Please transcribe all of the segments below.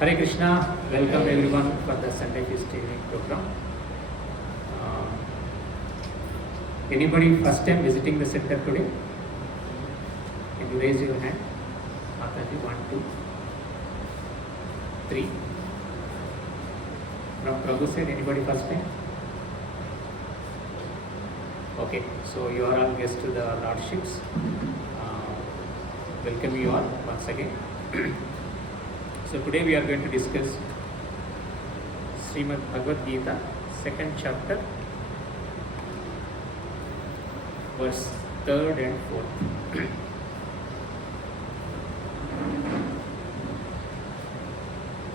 Hare Krishna, welcome everyone for the Sunday Feast Evening program. Anybody first time visiting the center today? Can you raise your hand? Mataji, 1, 2, 3. From Prabhu said, anybody first time? Okay, so you are all guests to the Lordships. Welcome you all once again. So today we are going to discuss Srimad Bhagavad Gita, 2nd chapter, verse 3rd and 4th.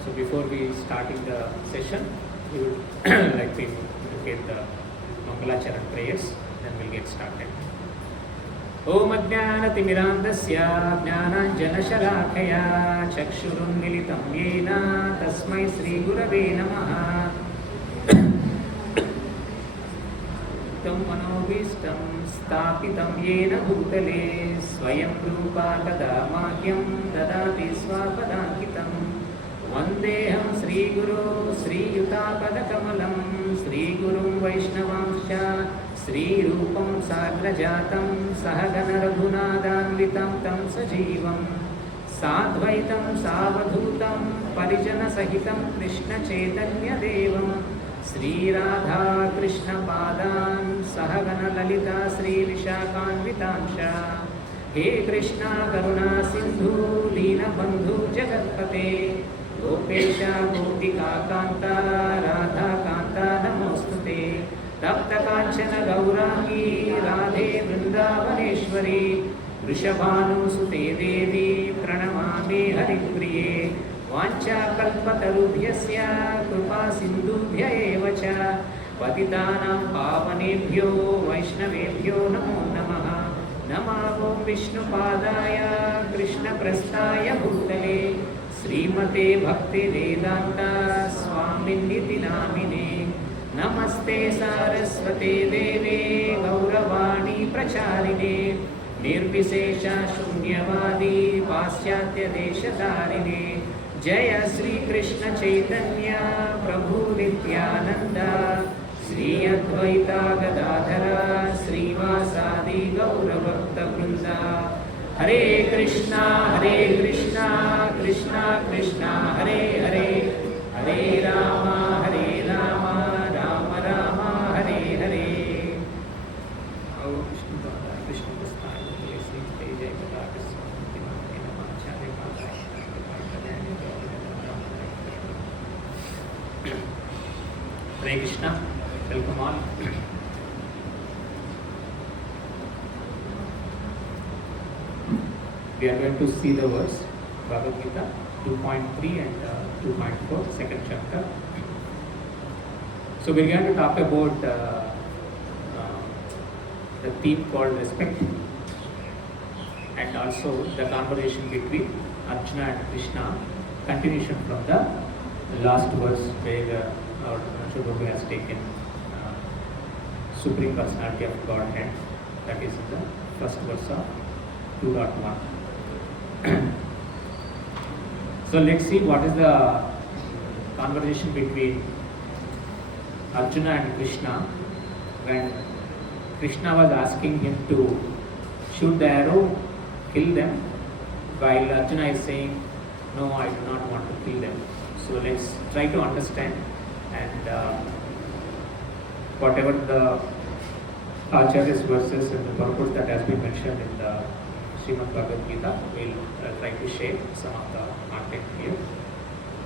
So before we starting the session, we would like to indicate the Mangalacharan prayers, then we'll get started. Om Ajnanatimirandasya Jnananjanashalakaya Chakshurunmilitam Yena Tasmai Sri Gurave Namaha Tam Manovi स्वयमेवाभीष्टं स्थापितं येन भूतले स्वयं रूपा कदा मह्यं ददाति स्वपदाङ्कितं वन्देऽहं श्रीगुरो श्रीयुतापदकमलं श्रीगुरुं वैष्णवांश्च श्रीरूपं साग्रजातं सहगणरघुनाथान्वितं तं सजीवं साद्वैतं सावधूतं परिजनसहितं कृष्णचैतन्यदेवं श्रीराधा कृष्णपादान् सहगणललिता श्रीविशाखान्वितांश्च हे कृष्णा करुणा सिन्धु दीनबन्धु जगत्पते गोपेश गोपिकान्ता राधाकान्ता नमोऽस्तुते तप्तकाञ्चन गौराङ्गी राधे वृन्दावनेश्वरी वृषभानुसुते देवी प्रणमामि हरिप्रिये वाञ्छाकल्पतरुभ्यस्य कृपा सिन्धुभ्य एव च पतितानां पावनेभ्यो वैष्णवेभ्यो नमो नमः नमो विष्णुपादाय कृष्णप्रस्थाय भूतले श्रीमते भक्तिवेदान्त स्वामिनिति नामिने नमस्ते सारस्वते देवे गौरवाणी प्रचारिणे निर्विशेष शून्यवादी पाश्चात्यदेशतारिणे जय श्री कृष्ण चैतन्य प्रभु नित्यानंद श्री अद्वैता गदाधर श्रीवासादि गौरभक्तवृंद हरे Krishna Krishna Krishna Hare Hare Hare Ram Ram Ram Hare Hare Hare Krishna, welcome all. We are going to see the verse Bhagavad Gita 2.3 and 2.4, second chapter. So we are going to talk about the theme called respect and also the conversation between Arjuna and Krishna, continuation from the last verse where our Prabhu has taken Supreme Personality of Godhead, that is the first verse of 2.1. So let's see what is the conversation between Arjuna and Krishna when Krishna was asking him to shoot the arrow, kill them, while Arjuna is saying, no, I do not want to kill them. So let's try to understand and whatever the Acharya's verses and the purpose that has been mentioned in the Srimad Bhagavad Gita, we'll try to share some of the content here.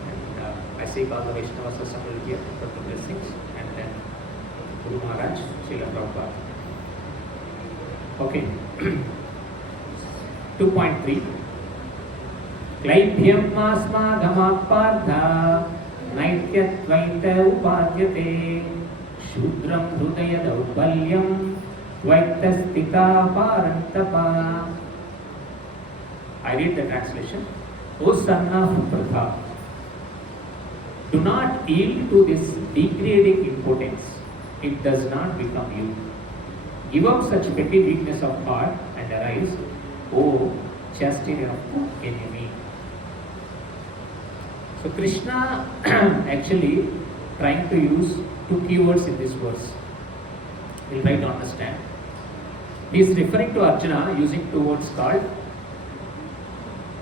And I seek all the Vaishnavas assembled here for the blessings, and then Guru Maharaj, Srila Prabhupada. Okay. 2.3 Klaibhyam asmadhamapardha naityatvaita upadyate shudram hrudaya daurbalyam vaitastita parantapa. I read the translation. O son of Pratha, do not yield to this degrading impotence. It does not become you. Give up such petty weakness of heart and arise, O chastity of enemy. So Krishna actually trying to use two keywords in this verse. We'll try to understand. He is referring to Arjuna using two words called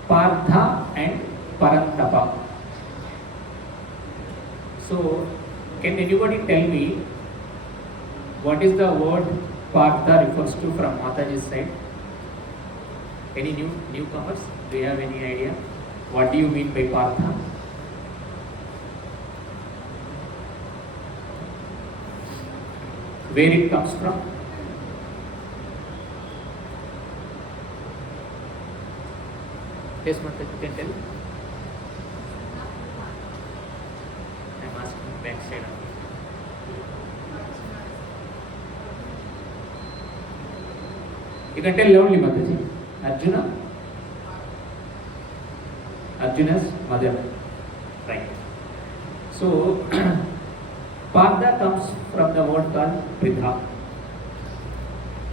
Partha and Parantapa. So, can anybody tell me what is the word Partha refers to from Mataji's side? Any newcomers? Do you have any idea? What do you mean by Partha? Where it comes from? Yes, Mataji, you can tell. I'm asking backside. You can tell loudly, Mataji. Arjuna? Arjuna's mother. Right. So, Partha comes from the word called Pritha.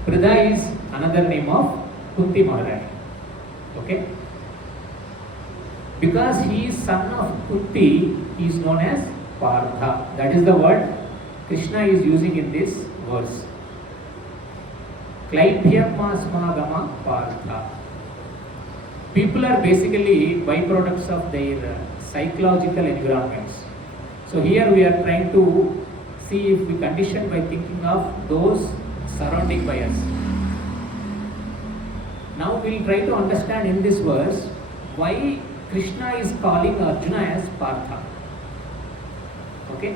Pridha is another name of Koti Maharani. Okay? Because he is son of Koti, he is known as Partha. That is the word Krishna is using in this verse. Klaibhyam Partha. People are basically byproducts of their psychological environments. So here we are trying to see if we condition by thinking of those surrounding by us. Now we will try to understand in this verse why Krishna is calling Arjuna as Partha. Okay?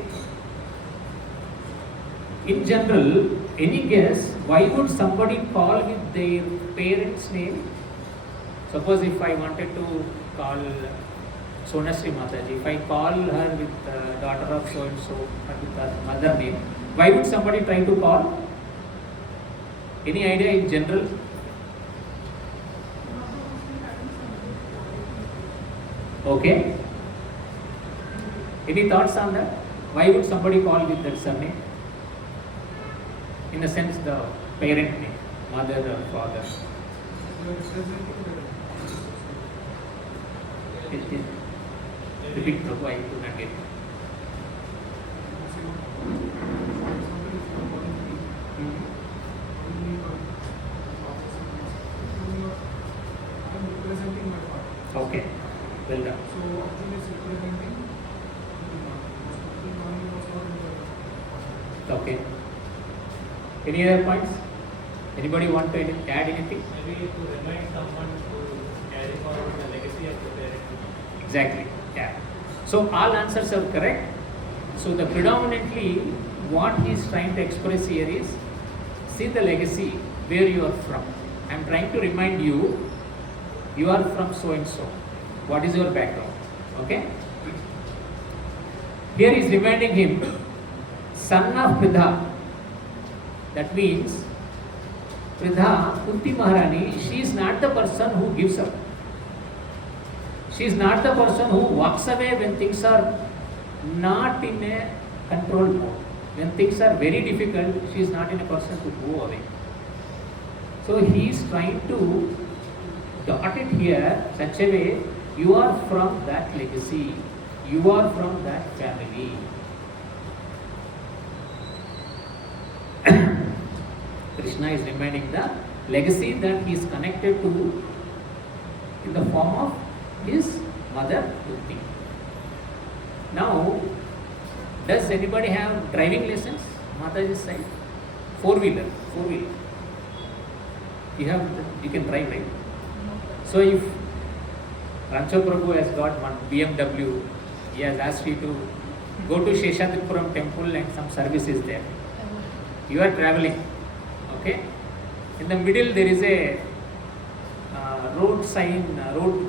In general, any guess, why would somebody call with their parent's name? Suppose if I wanted to call Sonasri Mataji, if I call her with daughter of so and so, or with her mother name, why would somebody try to call? Any idea in general? Okay. Any thoughts on that? Why would somebody call with that surname? In a sense, the parent name, mother or father. Repeat, Prabhu, I could not get it. Okay, well done. So Arjuna is representing Okay. Any other points? Anybody want to add anything? Maybe to remind someone to carry forward the legacy of the parent. Exactly. Yeah. So all answers are correct. So the predominantly what he is trying to express here is, see the legacy where you are from. I am trying to remind you, you are from so and so. What is your background? Okay. Here he is reminding him, son of Pridha. That means Pridha, Koti Maharani, she is not the person who gives up. She is not the person who walks away when things are not in a controlled mode. When things are very difficult, she is not in a person to go away. So he is trying to dot it here such a way, you are from that legacy, you are from that family. Krishna is reminding the legacy that he is connected to in the form of his mother Koti. Now, does anybody have driving lessons? Mataji's side? Four-wheeler. You can drive, right? So if Rancho Prabhu has got one BMW, he has asked you to go to Sheshadipuram temple and some service is there. You are traveling. Okay? In the middle there is a road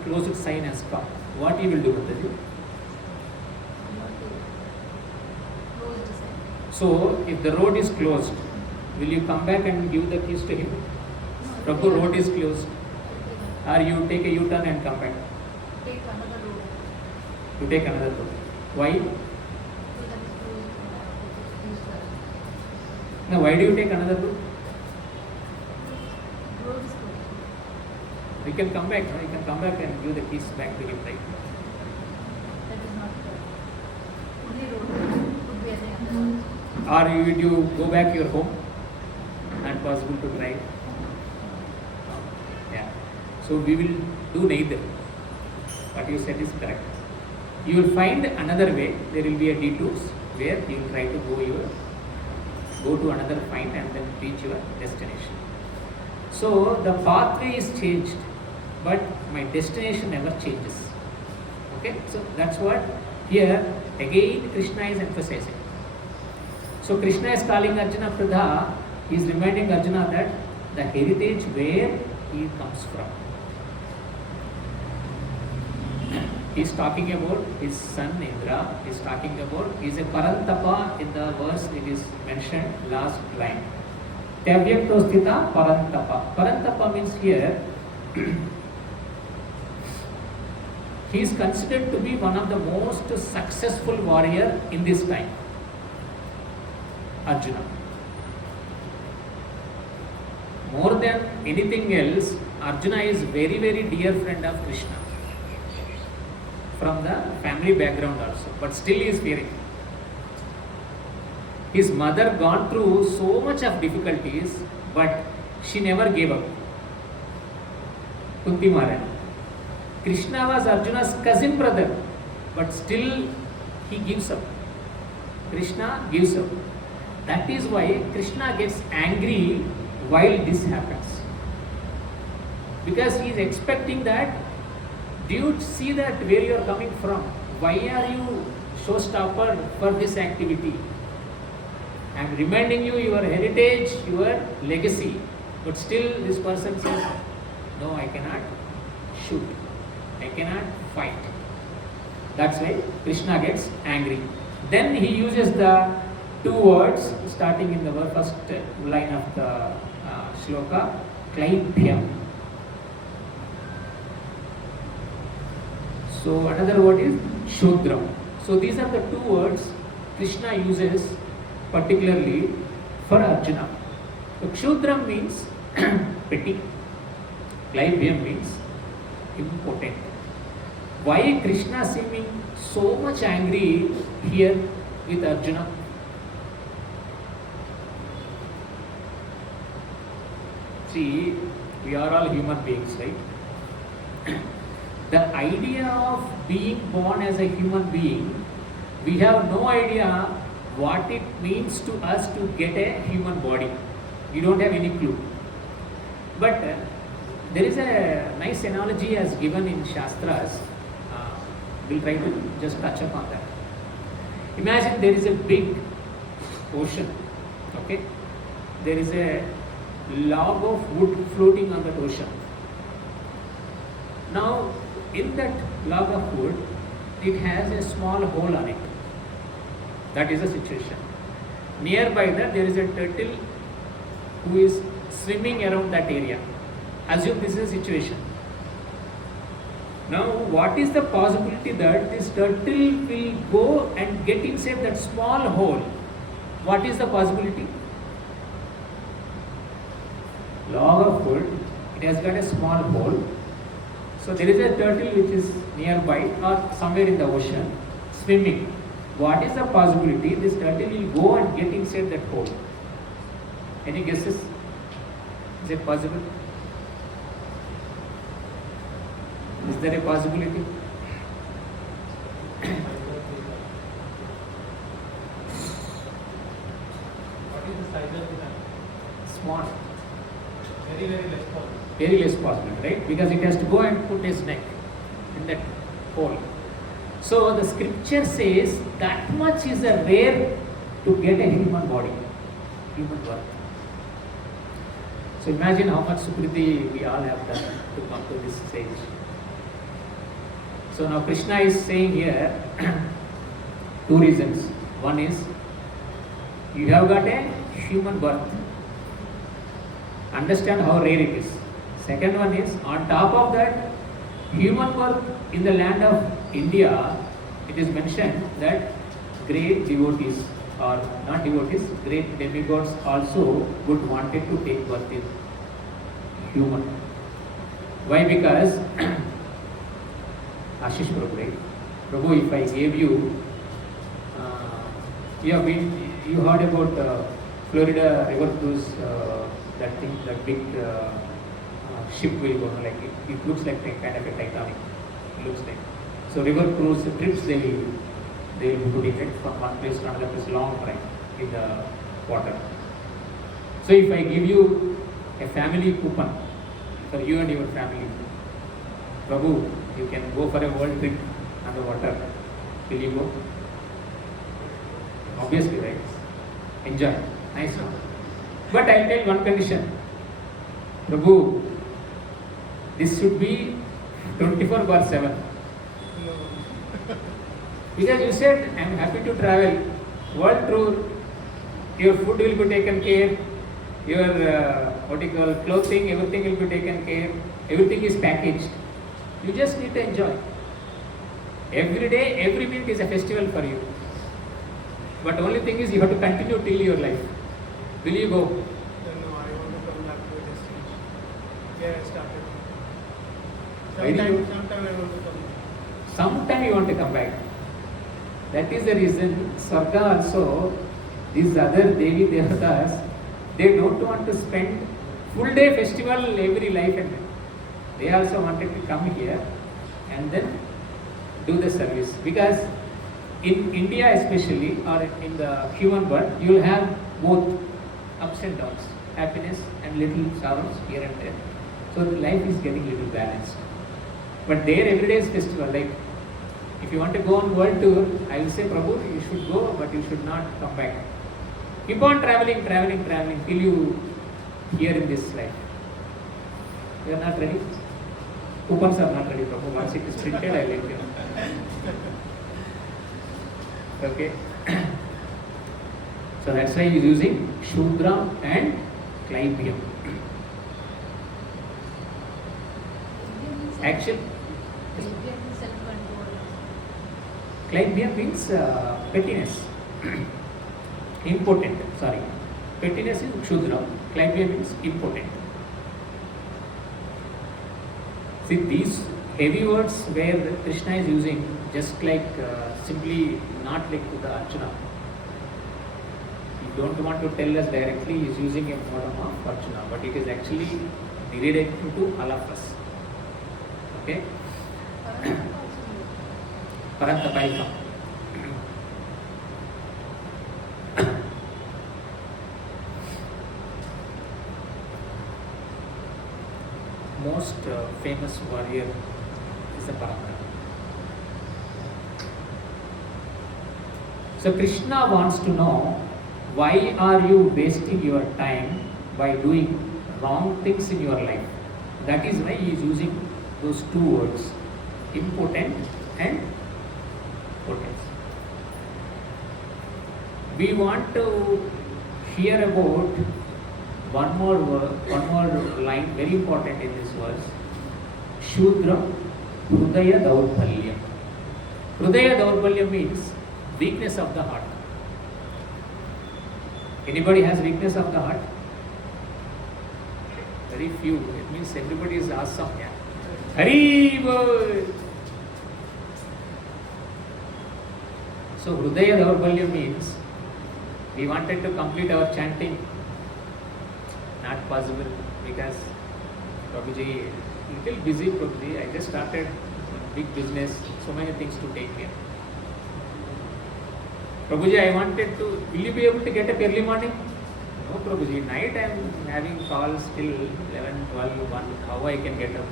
closed sign has come. What you will do with it? So, if the road is closed, will you come back and give the keys to him? Prabhu, road is closed. Or you take a U-turn and come back? Take another road. You take another road. Why? Now, why do you take another road? Road is closed. You can come back, no? You can come back and give the keys back to him, right? That is not only road. Could be any other road. Or would you go back your home? Not possible to drive. Yeah. So we will do neither. What you said is correct. You will find another way. There will be a detours where you will try to go to another point and then reach your destination. So the pathway is changed, but my destination never changes. Okay? So that's what here again Krishna is emphasizing. So Krishna is calling Arjuna Pridha, he is reminding Arjuna that the heritage where he comes from. He is talking about his son Indra, he is talking about, he is a Parantapa in the verse it is mentioned last line. Tyavyakto Parantapa. Parantapa means here, he is considered to be one of the most successful warrior in this time. Arjuna. more than anything else, Arjuna is very, very dear friend of Krishna. From the family background also, but still he is fearing. His mother gone through so much of difficulties, but she never gave up. Kunti Maharani. Krishna was Arjuna's cousin brother, but still he gives up. Krishna gives up. That is why Krishna gets angry while this happens. Because he is expecting that, do you see that where you are coming from? Why are you showstopper for this activity? I am reminding you your heritage, your legacy. But still this person says, no, I cannot shoot. I cannot fight. That's why Krishna gets angry. Then he uses the two words starting in the first line of the shloka, Klaibhyam. So another word is Shudram. So these are the two words Krishna uses particularly for Arjuna. So Kshudram means petty. Klaibhyam means impotent. Why Krishna seeming so much angry here with Arjuna? See, we are all human beings, right? The idea of being born as a human being, we have no idea what it means to us to get a human body. We don't have any clue. But there is a nice analogy as given in Shastras. We'll try to just touch upon that. Imagine there is a big ocean. Okay? There is a log of wood floating on that ocean. Now, in that log of wood, it has a small hole on it. That is the situation. Nearby that, there is a turtle who is swimming around that area. Assume this is a situation. Now, what is the possibility that this turtle will go and get inside that small hole? What is the possibility? Log of wood, it has got a small hole. So there is a turtle which is nearby or somewhere in the ocean swimming. What is the possibility this turtle will go and get inside that hole? Any guesses? Is it possible? Is there a possibility? What is the size of the hand? Small. Very, very less possible. Very less possible, right? Because it has to go and put his neck in that hole. So the scripture says that much is a rare to get a human body, human birth. So imagine how much sukriti we all have done to come to this stage. So now Krishna is saying here two reasons. One is you have got a human birth. Understand how rare it is. Second one is on top of that, human birth in the land of India, it is mentioned that great devotees or not devotees, great demigods also would wanted to take birth in human. Why? Because Ashish Prabhu, right? Prabhu, if I gave you, you heard about Florida river cruise, that thing, that big ship will go, like it looks like a kind of a Titanic. It looks like. So river cruise trips, they will be putting it from one place to another place, long time in the water. So if I give you a family coupon for you and your family, Prabhu, you can go for a world trip on the water. Will you go? Obviously, right? Enjoy. Nice one. But I'll tell one condition. Prabhu, this should be 24/7. Because you said, I am happy to travel, world tour, your food will be taken care, your clothing, everything will be taken care, everything is packaged. You just need to enjoy. Every day, every minute is a festival for you. But only thing is you have to continue till your life. Will you go? No, I want to come back to this. Yeah, I started. Why did you- Sometime I want to come. Sometime you want to come back. That is the reason Swarga also, these other Devi Devatas, they don't want to spend full day festival every life and they also wanted to come here and then do the service. Because in India especially, or in the human world, you will have both ups and downs, happiness and little sorrows here and there. So the life is getting little balanced. But there every day is festival. Like if you want to go on world tour, I will say, Prabhu, you should go, but you should not come back. Keep on traveling till you here in this life. You are not ready? Coupons are not ready, Prabhu. Once it is printed, I will let you know. Okay. So that's why he is using Shudra and Klaibyam. Action. Self-control. Klaibyam means pettiness. Impotent, sorry. Pettiness is Shudra. Klaibyam means impotent. See, these heavy words where Krishna is using, just like simply not like to the Arjuna. He don't want to tell us directly, he is using a form of Arjuna, but it is actually directed to all of us. Okay? Parantapaikam. Most famous warrior is the Parantapa. So Krishna wants to know, why are you wasting your time by doing wrong things in your life? That is why he is using those two words, impotent and potence. We want to hear about one more line, very important in this verse. Shudra Hrudaya Daurbalyam. Hrudaya Daurbalyam means weakness of the heart. Anybody has weakness of the heart? Very few. It means everybody is awesome. Yeah. Hari Bol. So Hrudaya Daurbalyam means we wanted to complete our chanting. Not possible because Prabhuji, little busy Prabhuji. I just started big business, so many things to take care. Prabhuji, I wanted to, will you be able to get up early morning? No Prabhuji, night I am having calls till 11, 12, 1, how I can get up?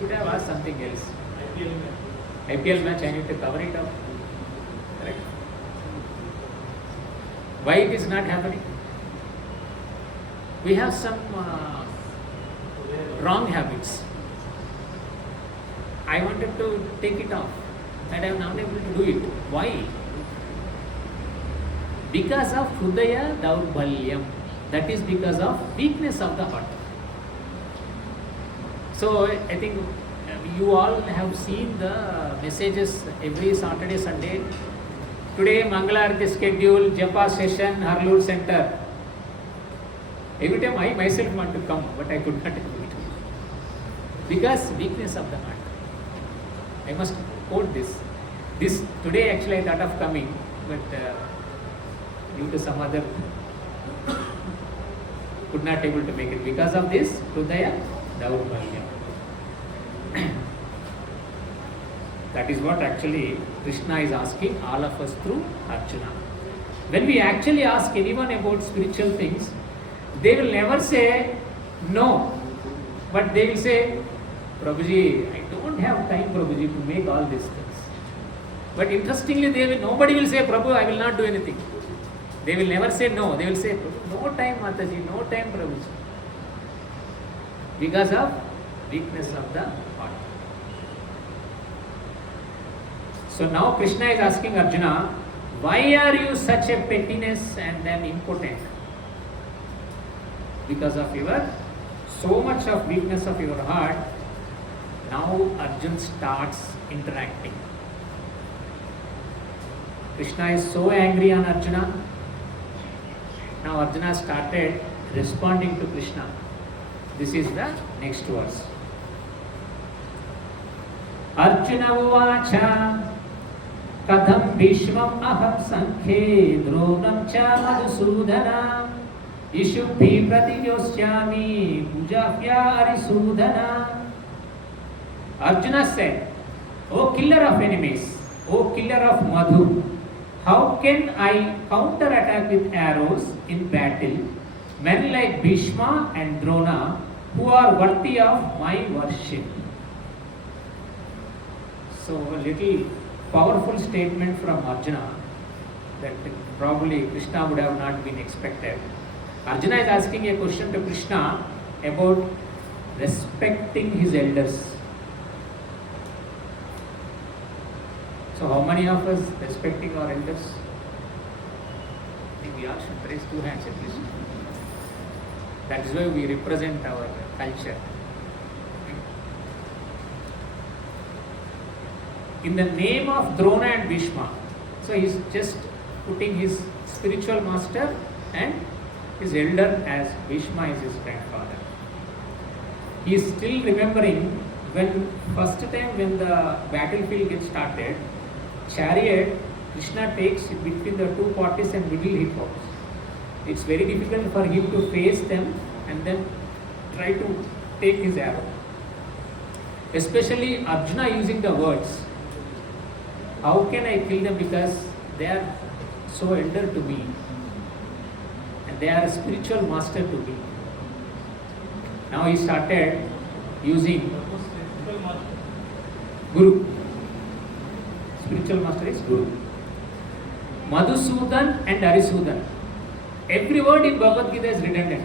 Should have asked something else. IPL match, I need to cover it up. Correct? Why it is not happening? We have some wrong habits. I wanted to take it off and I am not able to do it. Why? Because of Hrudaya Daurbalyam. That is because of weakness of the heart. So I think you all have seen the messages every Saturday, Sunday. Today Mangalarati schedule, Japa session, Haralur center. Every time I myself want to come, but I could not do it. Because weakness of the heart. I must quote this. This today actually I thought of coming, but due to some other could not able to make it. Because of this, Hrudaya Daurbalyam. That is what actually Krishna is asking all of us through Arjuna. When we actually ask anyone about spiritual things, they will never say no, but they will say, Prabhuji, I don't have time, Prabhuji, to make all these things. But interestingly, nobody will say, Prabhu, I will not do anything. They will never say no. They will say, no time, Mataji, no time, Prabhuji. Because of weakness of the heart. So now Krishna is asking Arjuna, why are you such a pettiness and then impotent? Because of your so much of weakness of your heart, now Arjuna starts interacting. Krishna is so angry on Arjuna. Now Arjuna started responding to Krishna. This is the next verse. Arjuna uvacha Kadam Bhishmam aham sankhe dronam cha madhusudana Ishubhi pratijyosyami pujafya arisudana. Arjuna said, O killer of enemies, O killer of Madhu, how can I counterattack with arrows in battle men like Bhishma and Drona who are worthy of my worship? So a little powerful statement from Arjuna that probably Krishna would have not been expected. Arjuna is asking a question to Krishna about respecting his elders. So how many of us respecting our elders? I think we all should raise 2 hands at least. That is why we represent our culture. In the name of Drona and Bhishma, so he is just putting his spiritual master and his elder as Bhishma is his grandfather. He is still remembering when first time when the battlefield gets started, chariot Krishna takes between the 2 parties and middle he falls. It's very difficult for him to face them and then try to take his arrow. Especially Arjuna using the words, how can I kill them, because they are so elder to me and they are a spiritual master to me. Now he started using Guru. Spiritual master is Guru. Madhusudan and Arisudan. Every word in Bhagavad Gita is redundant.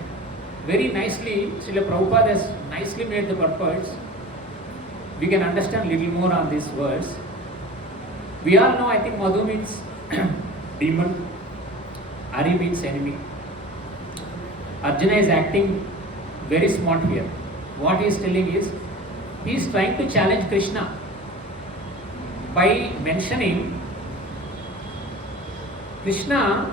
Very nicely, Srila Prabhupada has nicely made the purports. We can understand little more on these words. We all know, I think Madhu means demon, Ari means enemy. Arjuna is acting very smart here. What he is telling is, he is trying to challenge Krishna by mentioning Krishna.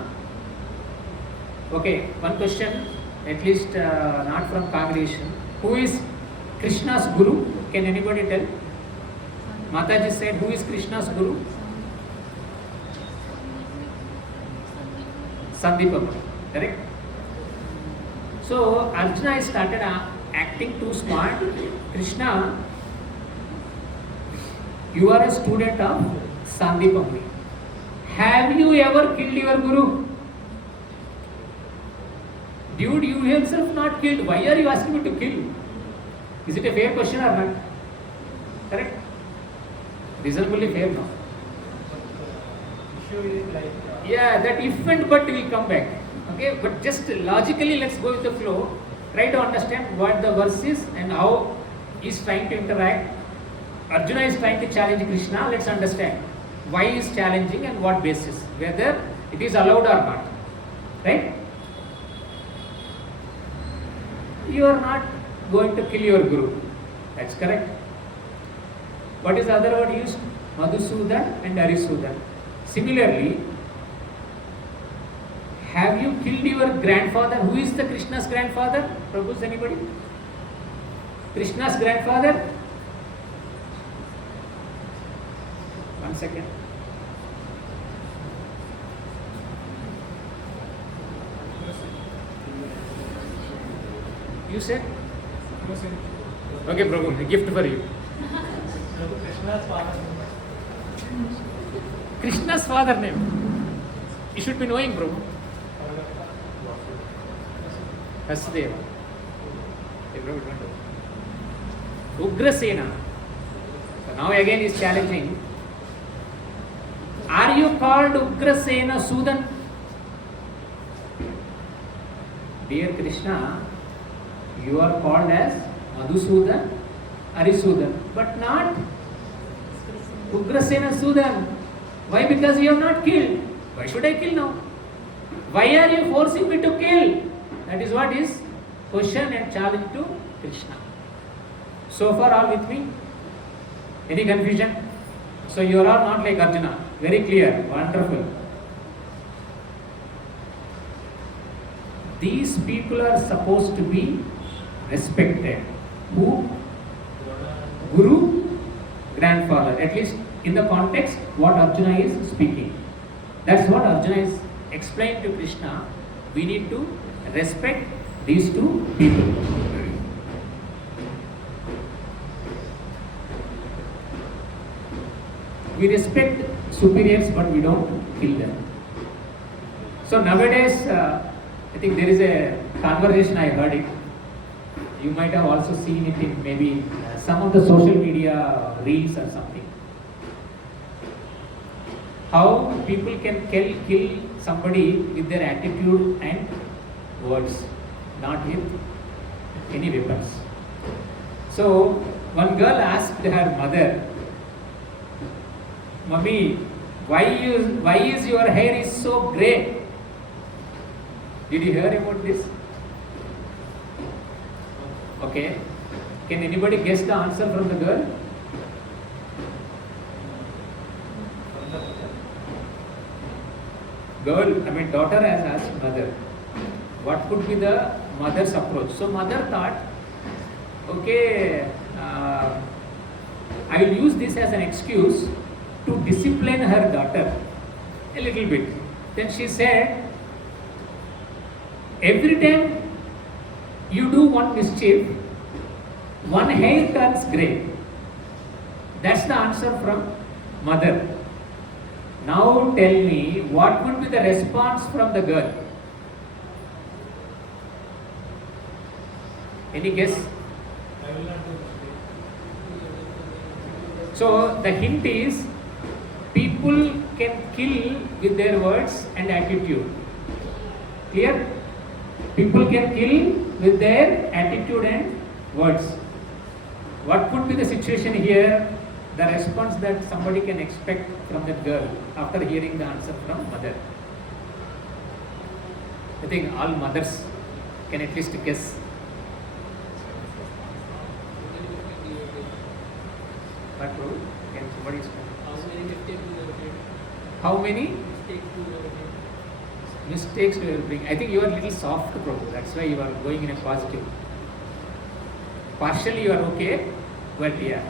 Okay, one question, at least not from congregation. Who is Krishna's Guru? Can anybody tell? Mataji said, who is Krishna's Guru? Sandeepa, correct? So Arjuna started acting too smart. Krishna, you are a student of Sandeepa. Have you ever killed your Guru? Dude, you yourself not killed. Why are you asking me to kill? Is it a fair question or not? Correct? Reasonably fair, no? Issue is like Yeah, that if and but will come back. Okay, but just logically let's go with the flow. Try to understand what the verse is and how he is trying to interact. Arjuna is trying to challenge Krishna. Let's understand why he is challenging and what basis, whether it is allowed or not. Right? You are not going to kill your Guru. That's correct. What is the other word used? Madhusudan and Arisudan. Similarly, have you killed your grandfather? Who is the Krishna's grandfather? Prabhu, anybody? Krishna's grandfather? One second. You said? Okay, Prabhu, a gift for you. Krishna's father. Krishna's father name. You should be knowing, Prabhu. Vasudeva. Ugrasena. So now again he is challenging. Are you called Ugrasena Sudan? Dear Krishna, you are called as Madhusudan, Arisudan, but not Ugrasena Sudan. Why? Because you have not killed. Why should I kill now? Why are you forcing me to kill? That is what is question and challenge to Krishna. So far all with me? Any confusion? So you are all not like Arjuna. Very clear. Wonderful. These people are supposed to be respected. Who? Guru, grandfather. At least in the context what Arjuna is speaking. That's what Arjuna is explained to Krishna. We need to respect these two people. We respect superiors, but we don't kill them. So nowadays, I think there is a conversation, I heard it. You might have also seen it in maybe some of the social media reels or something. How people can kill somebody with their attitude and words, not with any weapons. So one girl asked her mother, "Mummy, why is your hair is so grey?" Did you hear about this? Okay. Can anybody guess the answer from the girl? Daughter has asked mother, what could be the mother's approach? So mother thought, okay, I will use this as an excuse to discipline her daughter a little bit. Then she said, every time you do one mischief, one hair turns grey. That's the answer from mother. Now tell me, what would be the response from the girl? Any guess? I will not do this. So the hint is, people can kill with their words and attitude. Clear? People can kill with their attitude and words. What could be the situation here? The response that somebody can expect from that girl after hearing the answer from mother. I think all mothers can at least guess. What, Prabhu? Can somebody explain? How many mistakes do you bring? I think you are a little soft, Prabhu. That's why you are going in a positive. Partially you are okay, but yeah.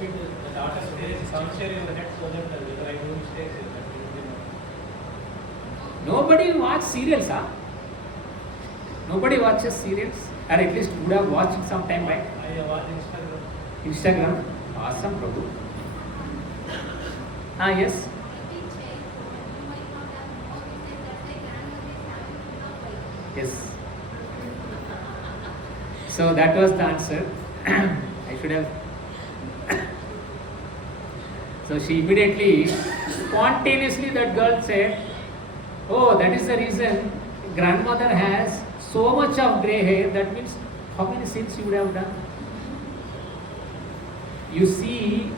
Maybe the daughter stays sincere in the head so that whether I do mistakes, that will be known. Nobody watches serials, huh? Nobody watches serials, or at least would have watched some time back. I watch Instagram. Instagram, awesome, Prabhu. Yes. Yes. So that was the answer. I should have. So she immediately, spontaneously, that girl said, "Oh, that is the reason grandmother has so much of grey hair. That means how many sins you would have done?" You see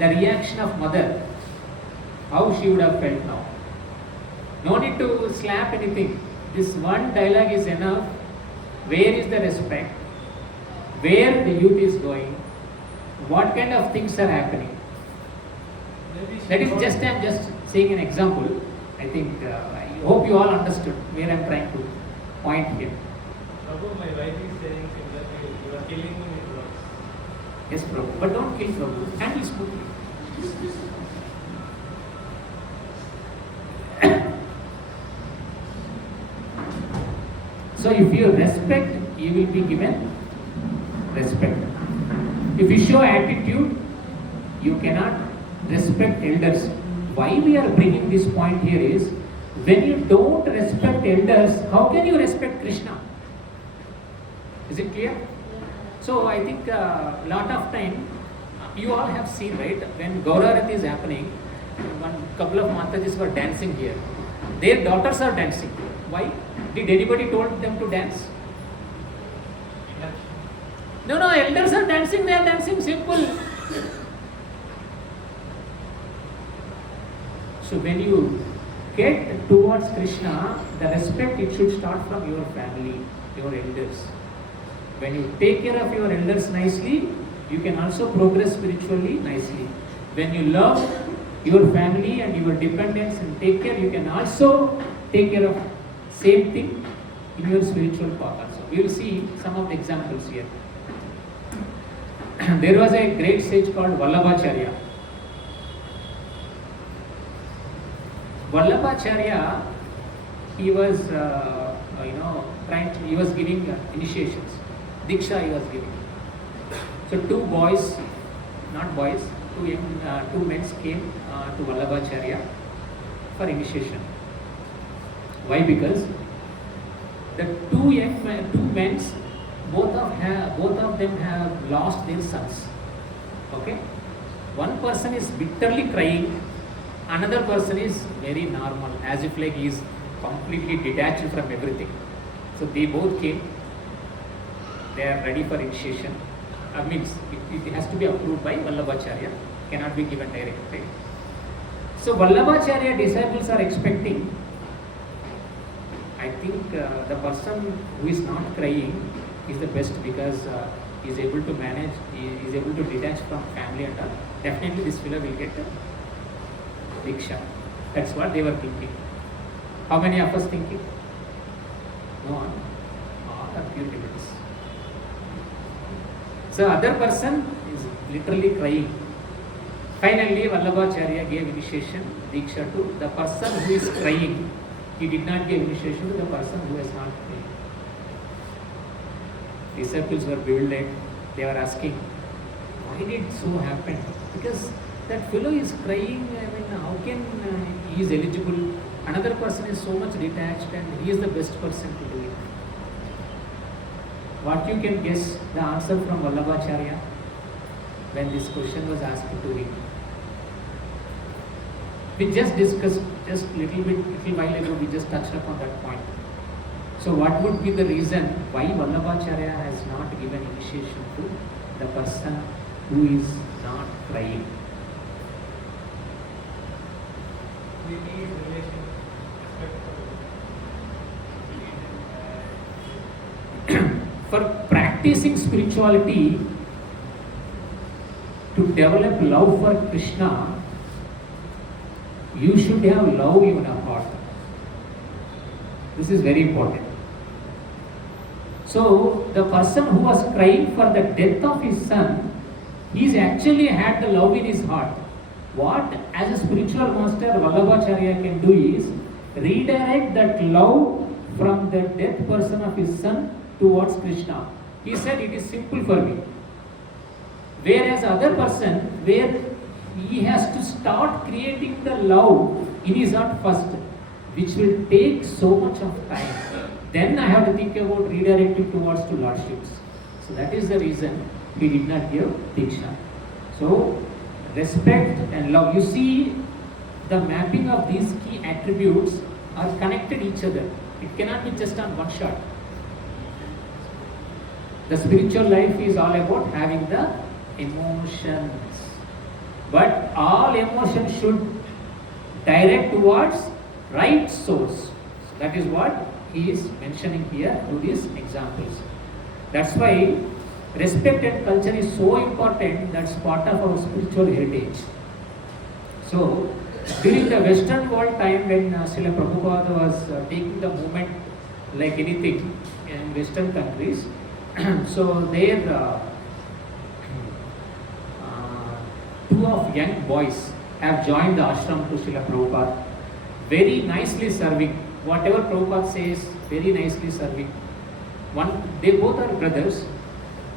the reaction of mother, how she would have felt now. No need to slap anything. This one dialogue is enough. Where is the respect? Where the youth is going? What kind of things are happening? That is just, I am just saying an example. I think, I hope you all understood where I am trying to point here. Prabhu, my wife is saying similarly, you are killing me with words. Yes, Prabhu. But don't kill Prabhu. Handle smoothly. So if you respect, you will be given respect. If you show attitude, you cannot respect elders. Why we are bringing this point here is, when you don't respect elders, how can you respect Krishna? Is it clear? So I think a lot of time, you all have seen, right, when Gaurarati is happening, one couple of Matajis were dancing here. Their daughters are dancing. Why? Did anybody told them to dance? No, elders are dancing, they are dancing simple. So when you get towards Krishna, the respect, it should start from your family, your elders. When you take care of your elders nicely, you can also progress spiritually nicely. When you love your family and your dependents and take care, you can also take care of same thing in your spiritual path also. we will see some of the examples here. There was a great sage called Vallabhacharya. Vallabhacharya, he was, he was giving initiations. Diksha he was giving. So two boys, not boys, two men came to Vallabhacharya for initiation. Why? Because the two men, both of them have lost their sons. Okay, one person is bitterly crying, another person is very normal, as if like he is completely detached from everything. So they both came. They are ready for initiation. Means it has to be approved by Vallabhacharya. Cannot be given directly. So Vallabhacharya disciples are expecting. I think the person who is not crying is the best because he is able to manage, he is able to detach from family and all. Definitely this fellow will get Diksha. That's what they were thinking. How many of us thinking? No one. All are pure devotees. So other person is literally crying. Finally Vallabhacharya gave initiation, Diksha to the person who is crying. He did not give initiation to the person who is not crying. Disciples were bewildered. They were asking, why did it so happen? Because that fellow is crying. How can he is eligible? Another person is so much detached and he is the best person to do it. What you can guess the answer from Vallabhacharya when this question was asked to him? We just discussed little while ago, we just touched upon that point. So what would be the reason why Vallabhacharya has not given initiation to the person who is not crying? We need relation, respect for practicing spirituality, to develop love for Krishna, you should have love in your heart. This is very important. So, the person who was crying for the death of his son, he's actually had the love in his heart. What, as a spiritual master, Vallabhacharya can do is redirect that love from the death person of his son towards Krishna. He said, it is simple for me. Whereas other person, where he has to start creating the love in his heart first, which will take so much of time. Then I have to think about redirecting towards to Lordships. So that is the reason he did not give Diksha. So respect and love. You see, the mapping of these key attributes are connected each other. It cannot be just on one shot. The spiritual life is all about having the emotions. But all emotions should direct towards right source. So that is what he is mentioning here through these examples. That's why respect and culture is so important. That's part of our spiritual heritage. So during the Western world time, when Srila Prabhupada was taking the movement like anything in Western countries, so there two of young boys have joined the ashram to Srila Prabhupada, very nicely serving. Whatever Prabhupada says, very nicely serving. They both are brothers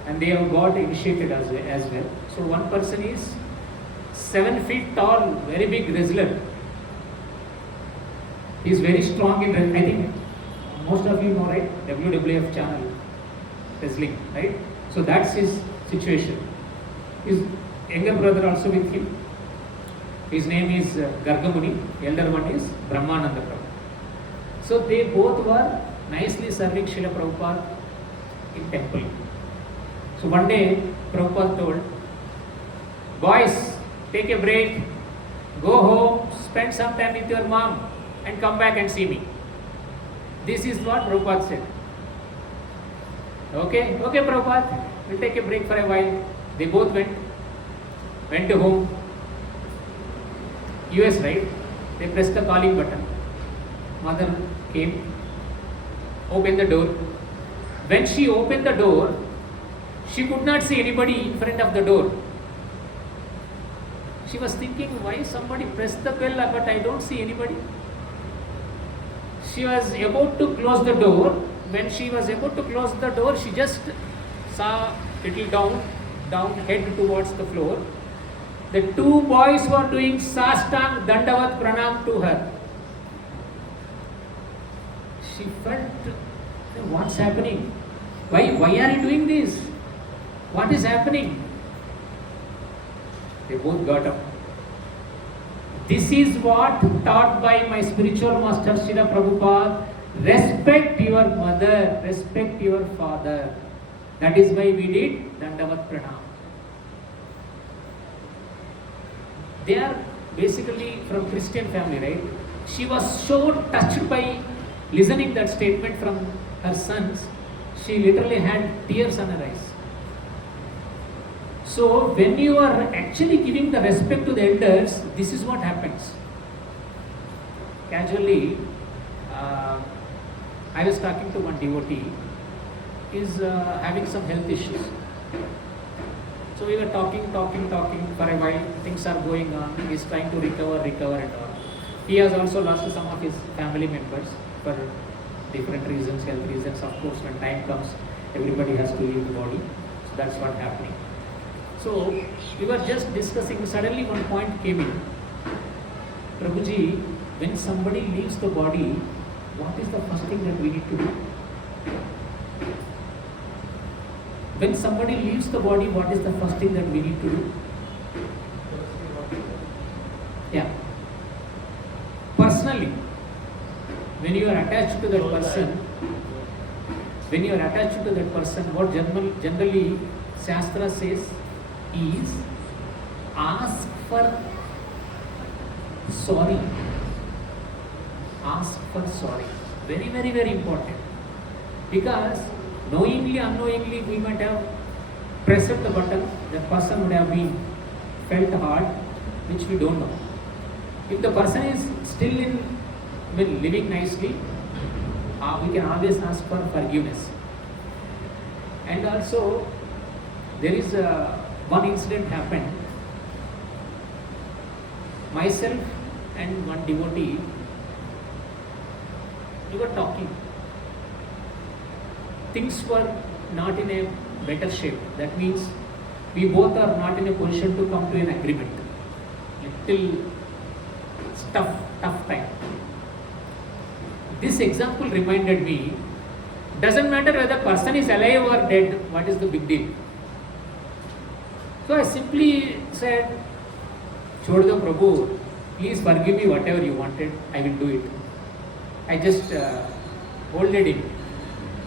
and they have got initiated as well. So one person is 7 feet tall, very big wrestler. He is very strong in wrestling. I think most of you know, right? WWF channel, wrestling, right? So that's his situation. His younger brother also with him. His name is Gargamuni. Elder one is Brahmananda Prabhu. So they both were nicely serving Srila Prabhupada in temple. So one day Prabhupada told, boys, take a break, go home, spend some time with your mom and come back and see me. This is what Prabhupada said. Okay, Prabhupada, we'll take a break for a while. They both went to home. US, right? They pressed the calling button. Mother came, opened the door. When she opened the door, she could not see anybody in front of the door. She was thinking, why somebody pressed the bell but I don't see anybody. She was about to close the door. When she was about to close the door, she just saw little down, head towards the floor. The two boys were doing sastang dandavat pranam to her. She felt, what's happening? Why are you doing this? What is happening? They both got up. This is what taught by my spiritual master Srila Prabhupada. Respect your mother, respect your father. That is why we did Dandavat Pranam. They are basically from Christian family, right? She was so touched by listening that statement from her sons. She literally had tears on her eyes. So when you are actually giving the respect to the elders, this is what happens. Casually, I was talking to one devotee. He's having some health issues. So we were talking for a while. Things are going on. He's trying to recover and all. He has also lost some of his family members for different reasons, health reasons. Of course, when time comes, everybody has to leave the body. So that's what's happening. So we were just discussing. Suddenly one point came in. Prabhuji, when somebody leaves the body, what is the first thing that we need to do? When somebody leaves the body, what is the first thing that we need to do? Yeah. Personally, when you are attached to that person, what generally Shastra says is ask for sorry. Ask for sorry. Very, very, very important. Because knowingly, unknowingly, we might have pressed the button. The person would have been felt hard, which we don't know. If the person is still living nicely, we can always ask for forgiveness. And also, there is one incident happened. Myself and one devotee, we were talking. Things were not in a better shape. That means we both are not in a position to come to an agreement. Little tough time. This example reminded me, doesn't matter whether the person is alive or dead, what is the big deal? So I simply said, Chhod do Prabhu, please forgive me whatever you wanted, I will do it. I just holded him.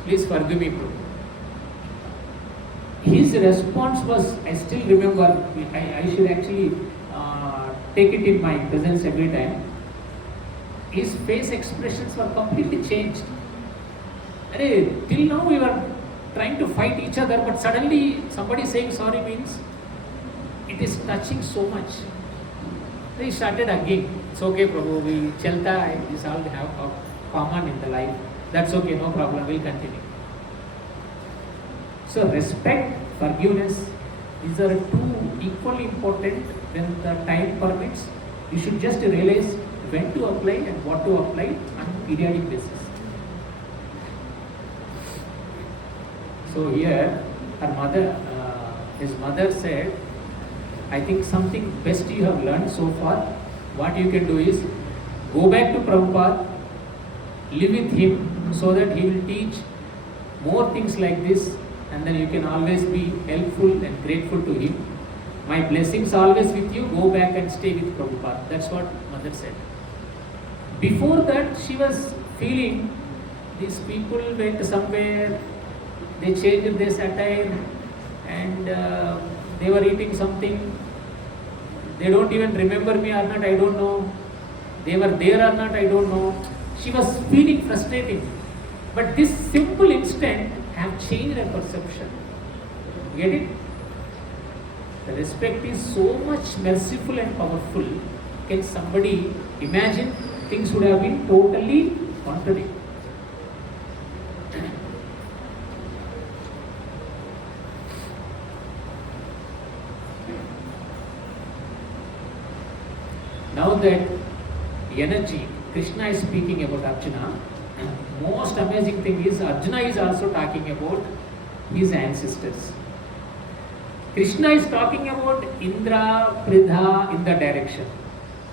Please forgive me, Prabhu. His response was, I still remember, I should actually take it in my presence every time. His face expressions were completely changed. Till now we were trying to fight each other, but suddenly somebody saying sorry means it is touching so much. He started again. It's okay, Prabhu, we chelta is all we have common in the life. That's okay, no problem, we'll continue. So respect, forgiveness, these are two equally important when the time permits. You should just realize when to apply and what to apply on a periodic basis. So here, his mother said, I think something best you have learned so far. What you can do is go back to Prabhupada, live with him so that he will teach more things like this, and then you can always be helpful and grateful to him. My blessings always with you, go back and stay with Prabhupada. That's what mother said. Before that, she was feeling these people went somewhere, they changed their attire, and they were eating something. They don't even remember me or not, I don't know. They were there or not, I don't know. She was feeling frustrating. But this simple instant have changed her perception. Get it? The respect is so much merciful and powerful. Can somebody imagine things would have been totally contrary? Now that energy, Krishna is speaking about Arjuna. Most amazing thing is Arjuna is also talking about his ancestors. Krishna is talking about Indra, Pridha in the direction.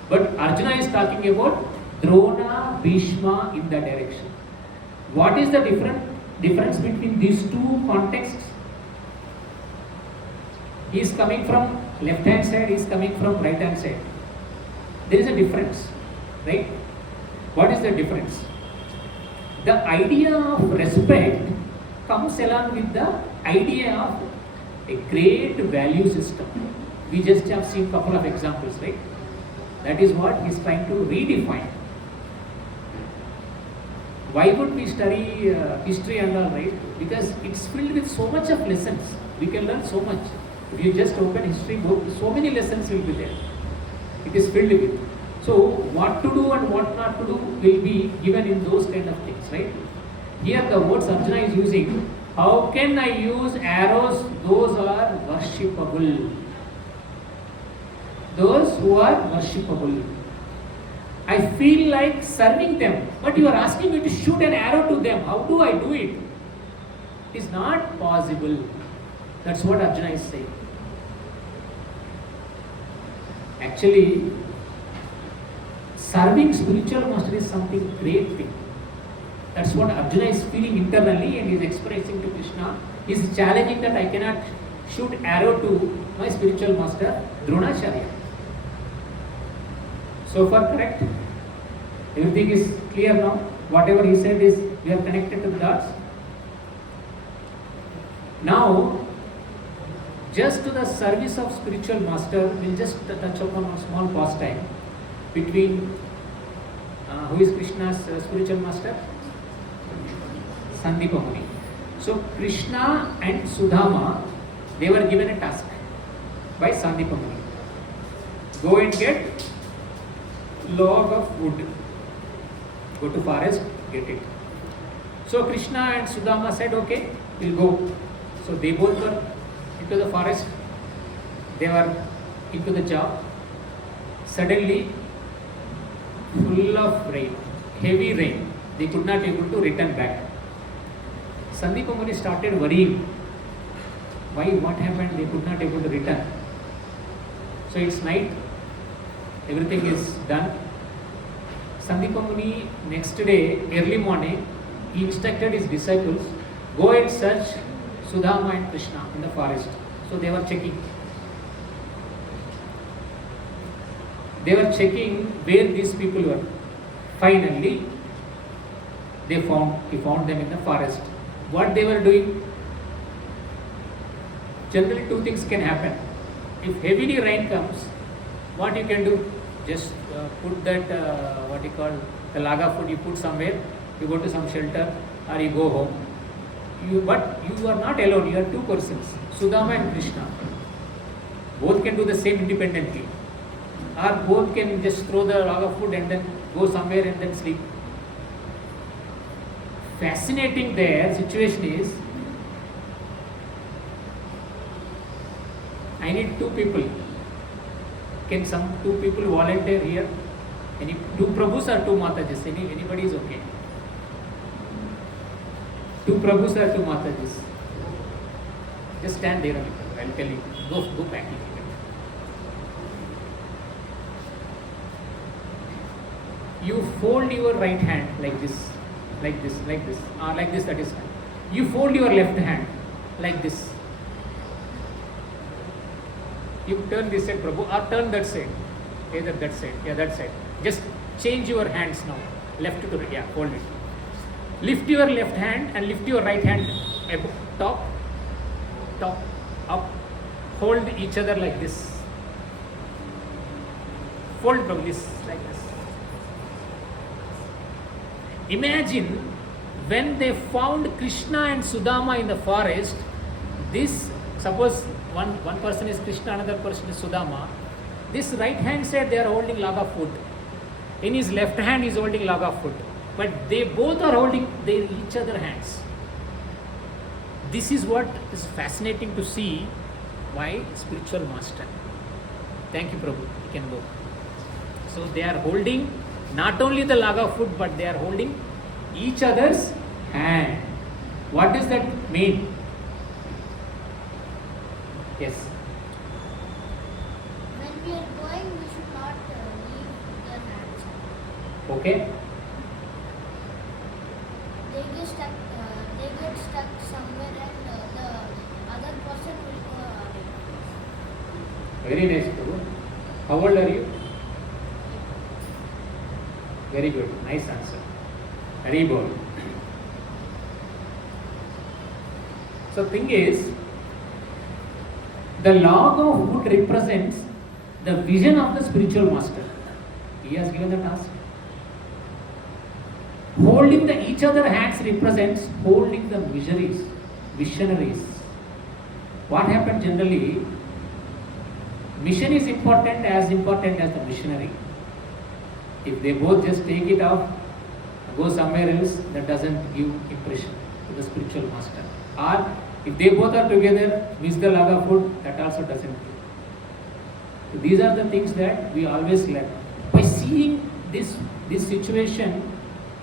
But Arjuna is talking about Drona, Bhishma in the direction. What is the difference between these two contexts? He is coming from left hand side, he is coming from right hand side. There is a difference, right? What is the difference? The idea of respect comes along with the idea of a great value system. We just have seen a couple of examples, right? That is what he is trying to redefine. Why would we study history and all, right? Because it's filled with so much of lessons. We can learn so much. If you just open history book, so many lessons will be there. It is filled with. So what to do and what not to do will be given in those kind of things, right? Here the words Arjuna is using, how can I use arrows? Those are worshipable. Those who are worshipable. I feel like serving them, but you are asking me to shoot an arrow to them. How do I do it? It is not possible. That's what Arjuna is saying. Actually, serving spiritual master is something great thing. That's what Arjuna is feeling internally and is expressing to Krishna. He is challenging that I cannot shoot arrow to my spiritual master Dronacharya. So far correct? Everything is clear now? Whatever he said is, we are connected to the dots. Now, just to the service of spiritual master, we'll just touch upon a small pastime between who is Krishna's spiritual master? Sandipa Muni. So Krishna and Sudama, they were given a task by Sandipa Muni. Go and get log of wood. Go to forest, get it. So Krishna and Sudama said, okay, we'll go. So they both were into the forest. They were into the job. Suddenly, full of rain, heavy rain. They could not able to return back. Sandipa Muni started worrying. Why? What happened? They could not able to return. So it's night. Everything is done. Sandipa Muni next day, early morning, he instructed his disciples, go and search Sudama and Krishna in the forest. So they were checking. They were checking where these people were. Finally, he found them in the forest. What they were doing? Generally, two things can happen. If heavily rain comes, what you can do? Just put that, what you call, the laga food, you put somewhere, you go to some shelter or you go home. But you are not alone, you are two persons, Sudama and Krishna. Both can do the same independently. Or both can just throw the log of food and then go somewhere and then sleep. Fascinating there situation is, I need two people. Can some two people volunteer here? Any two Prabhus or two Matajis? Anybody is okay. Two Prabhus or two Matajis? Just stand there a little. I'll tell you. Go back a little bit. You fold your right hand like this, like this, like this, like this, that is fine. You fold your left hand like this. You turn this side, Prabhu, or turn that side. Either that side, that side. Just change your hands now. Left to right, hold it. Lift your left hand and lift your right hand above, top, up. Hold each other like this. Fold Prabhu, this, like this. Imagine when they found Krishna and Sudama in the forest, this, suppose one person is Krishna, another person is Sudama. This right hand side they are holding log of food. In his left hand he is holding log of food. But they both are holding each other hands. This is what is fascinating to see. Why? Spiritual master. Thank you, Prabhu. You can go. So they are holding not only the log of food, but they are holding each other's hand. What does that mean? Yes. When we are going, we should not leave their hands. Okay. They get stuck somewhere, and the other person will go away. Very nice, Prabhu. How old are you? Very good. Nice answer. Very good. So thing is, the log of wood represents the vision of the spiritual master. He has given the task. Holding the each other hands represents holding the visionaries. What happens generally? Mission is important as the missionary. If they both just take it off, go somewhere else, that doesn't give impression to the spiritual master. Or if they both are together, miss the log of food, that also doesn't give. So these are the things that we always learn. By seeing this situation,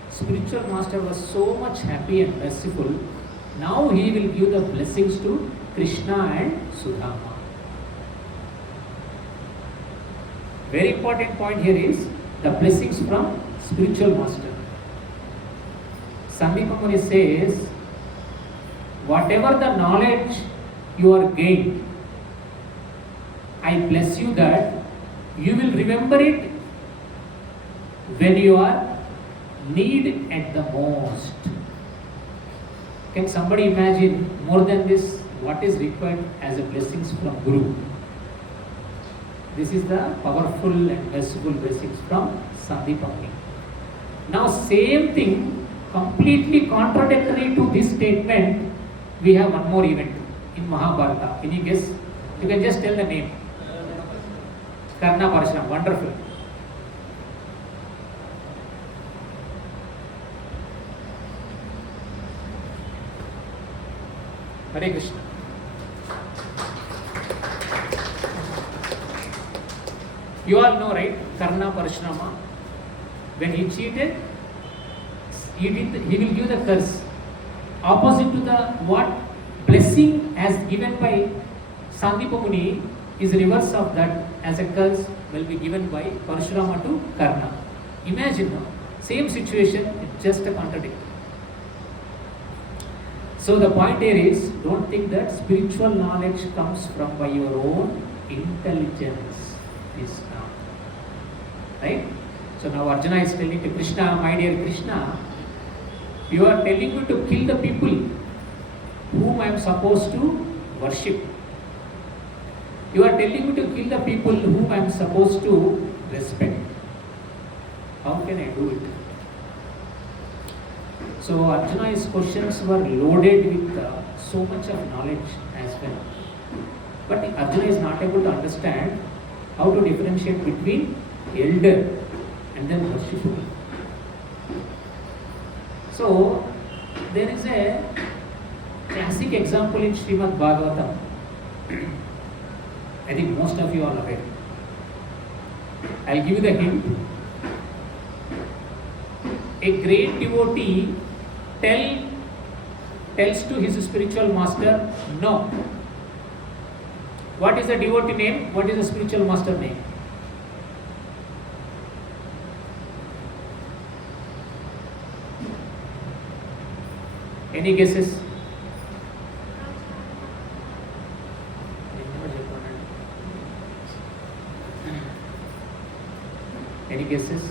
spiritual master was so much happy and merciful. Now he will give the blessings to Krishna and Sudama. Very important point here is the blessings from spiritual master. Sandeepa Muni says, whatever the knowledge you are gained, I bless you that you will remember it when you are need at the most. Can somebody imagine more than this what is required as a blessings from Guru? This is the powerful and merciful blessings from Sandeepa Muni. Now same thing, completely contradictory to this statement, we have one more event in Mahabharata. Any guess? You can just tell the name. Karna Parashuram. Wonderful. Hare Krishna. You all know, right? Karna Parashurama. When he cheated, he will give the curse. Opposite to the what blessing as given by Sandeepa Muni is reverse of that, as a curse will be given by Parashurama to Karna. Imagine now, same situation, it's just a contradiction. So the point here is, don't think that spiritual knowledge comes from by your own intelligence. Is not. Right? So now Arjuna is telling to Krishna, my dear Krishna, you are telling me to kill the people whom I am supposed to worship. You are telling me to kill the people whom I am supposed to respect. How can I do it? So Arjuna's questions were loaded with so much of knowledge as well. But Arjuna is not able to understand how to differentiate between elder and then worshipper. So there is a classic example in Srimad Bhagavatam. I think most of you are aware. I'll give you the hint. A great devotee tells to his spiritual master, no. What is the devotee name? What is the spiritual master name? Any guesses? Any guesses?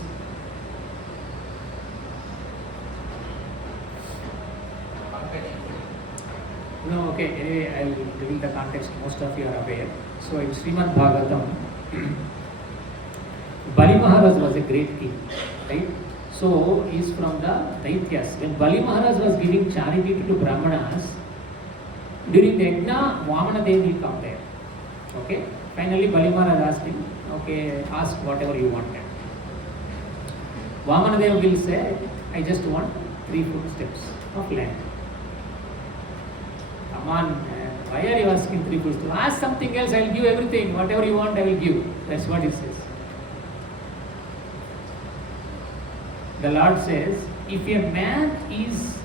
No, okay, anyway, I will reveal the context, most of you are aware. So in Srimad Bhagavatam, Bali Maharaj was a great king, right? So he is from the Daityas. When Bali Maharaj was giving charity to Brahmanas, during the Yajna, Vamana Dev will come there. Okay? Finally, Bali Maharaj asked him, okay, ask whatever you want. Vamana Dev will say, I just want 3 footsteps of land. Come on, why are you asking 3 footsteps? Ask something else, I will give everything. Whatever you want, I will give. That's what he says. The Lord says, if a man is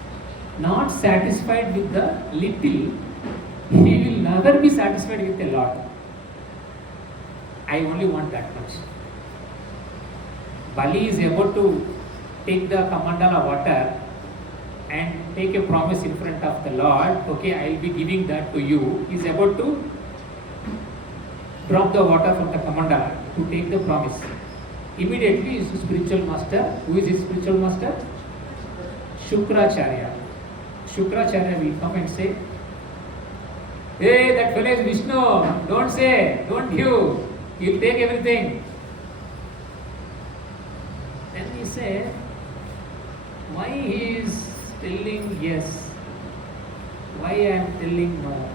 not satisfied with the little, he will never be satisfied with a lot. I only want that much. Bali is able to take the kamandala water and take a promise in front of the Lord. Okay, I will be giving that to you. He is able to drop the water from the kamandala to take the promise. Immediately his spiritual master, who is his spiritual master? Shukracharya. Shukracharya will come and say, hey, that fellow is Vishnu, don't say, don't give, he'll take everything. Then he said, why he is telling yes? Why I am telling no?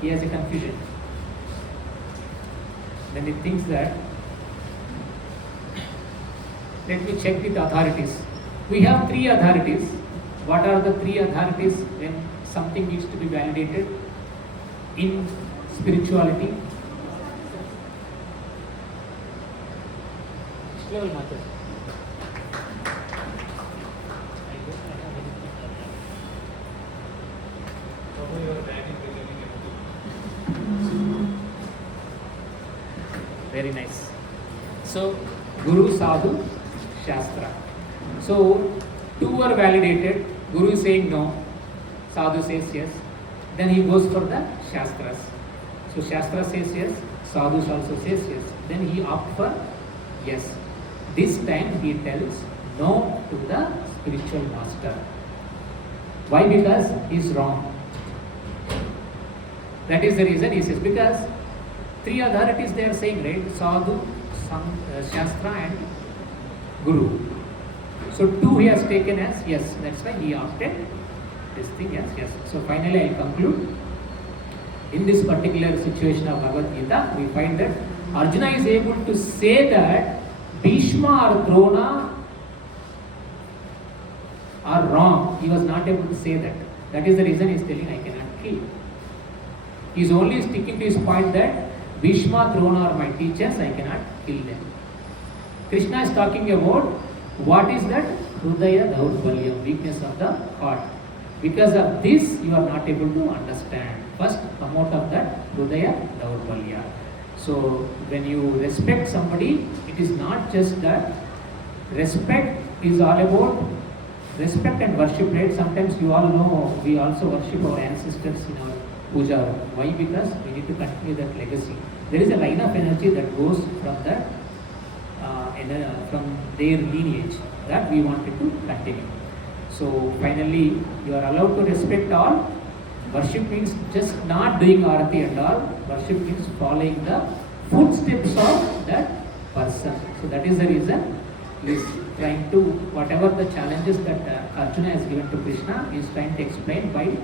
He has a confusion. Then he thinks that, let me check with authorities. We have 3 authorities. What are the 3 authorities when something needs to be validated in spirituality? Prabhu, your dad is becoming empty. Very nice. So, Guru, Sadhu, Shastra. So, 2 are validated. Guru is saying no, Sadhu says yes. Then he goes for the Shastras. So, Shastra says yes, Sadhu also says yes. Then he opts for yes. This time he tells no to the spiritual master. Why? Because he is wrong. That is the reason he says. Because 3 authorities they are saying, right? Sadhu, Shastra and Guru. So 2 he has taken as yes. That's why he opted this thing as yes. So finally I will conclude. In this particular situation of Bhagavad Gita, we find that Arjuna is able to say that Bhishma or Drona are wrong. He was not able to say that. That is the reason he is telling I cannot kill. He is only sticking to his point that Bhishma, Drona are my teachers, I cannot kill them. Krishna is talking about what is that? Hrudaya Daurbalyam, weakness of the heart. Because of this, you are not able to understand. First, come out of that Hrudaya Daurbalya. So, when you respect somebody, it is not just that. Respect is all about respect and worship, right? Sometimes you all know we also worship our ancestors in our puja. Why? Because we need to continue that legacy. There is a line of energy that goes from that, from their lineage that we wanted to continue. So finally, you are allowed to respect all. Worship means just not doing arati and all. Worship means following the footsteps of that person. So that is the reason he is trying to, whatever the challenges that Arjuna has given to Krishna, he is trying to explain by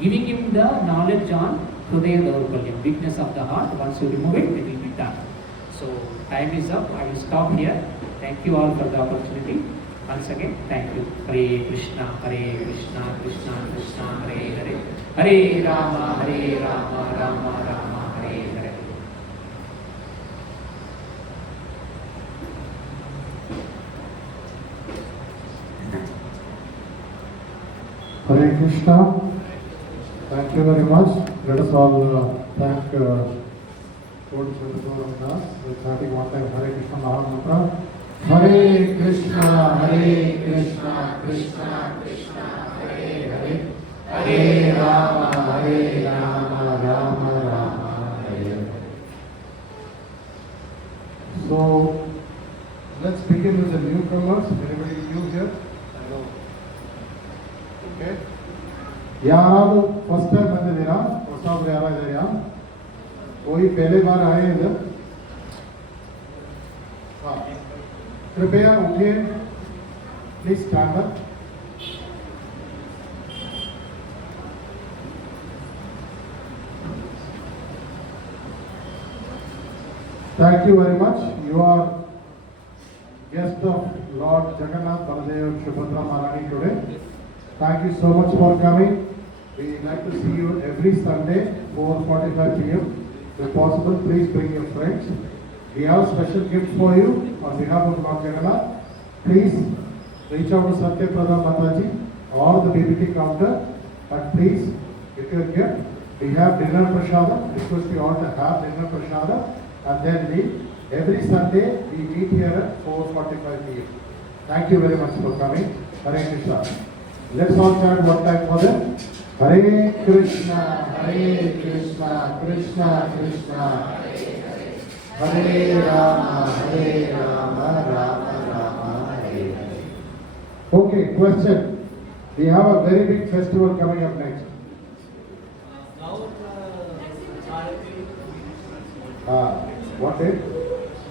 giving him the knowledge on Hrudaya Daurbalyam, weakness of the heart. Once you remove it, it will be done. So time is up. I will stop here. Thank you all for the opportunity. Once again, thank you. Hare Krishna, Krishna Krishna, Hare Hare. Hare Rama, Rama Rama, Hare Hare. Hare Krishna. Thank you very much. Let us all thank KotiChandraGauranga with chanting one time Hare Krishna Mahamantra. Hare Krishna, Krishna Krishna, Hare Hare. Hare Rama, Rama Rama, Hare Hare. So, let's begin with the newcomers. Anybody new here? Hello. Okay. यार first time बंदे देना first of यार इधर यार कोई पहले बार आए इधर हाँ कृपया उठिए please stand up Thank you very much. You are guest of Lord Jagannath, Baladev, Subhadra Maharani today. Thank you so much for coming. We like to see you every Sunday, 4:45 p.m. If possible, please bring your friends. We have special gifts for you on behalf of Lord Jagannath. Please reach out to Satya Pradha Mataji or the BBT counter, and please get your gift. We have dinner prasada. Request you all to have dinner prasada and then leave. Every Sunday we meet here at 4:45 p.m. Thank you very much for coming. Hare Krishna. Let's all chant one time for them. Hare Krishna, Krishna Krishna, Hare Rama, Rama Rama, Hare Hare. Okay, question. We have a very big festival coming up next. Now, What date?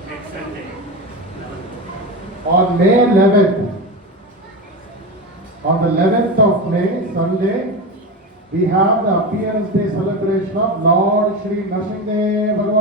Next Sunday. On May 11th. On the 11th of May, Sunday, we have the appearance day celebration of Lord Shri Nrsimha Bhagavan.